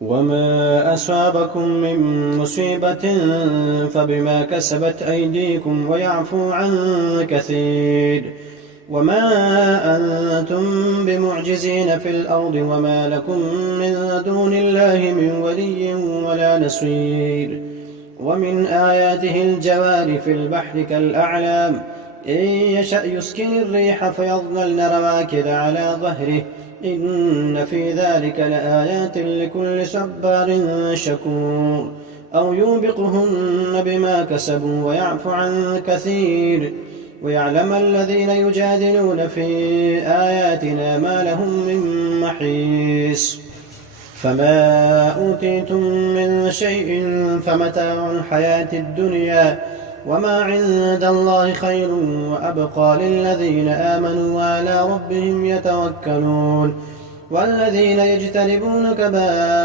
وما أصابكم من مصيبة فبما كسبت أيديكم ويعفو عن كثير. وما أنتم بمعجزين في الأرض وما لكم من دون الله من ولي ولا نصير. ومن آياته الجوار في البحر كالأعلام إن يشأ يسكن الريح فيظللن رواكد على ظهره إن في ذلك لآيات لكل صبار شكور. أو يوبقهن بما كسبوا ويعفو عن كثير. ويعلم الذين يجادلون في آياتنا ما لهم من محيص. فما أوتيتم من شيء فمتاع الحياة الدنيا وما عند الله خير وأبقى للذين آمنوا وعلى ربهم يتوكلون. والذين يجتنبون كبائر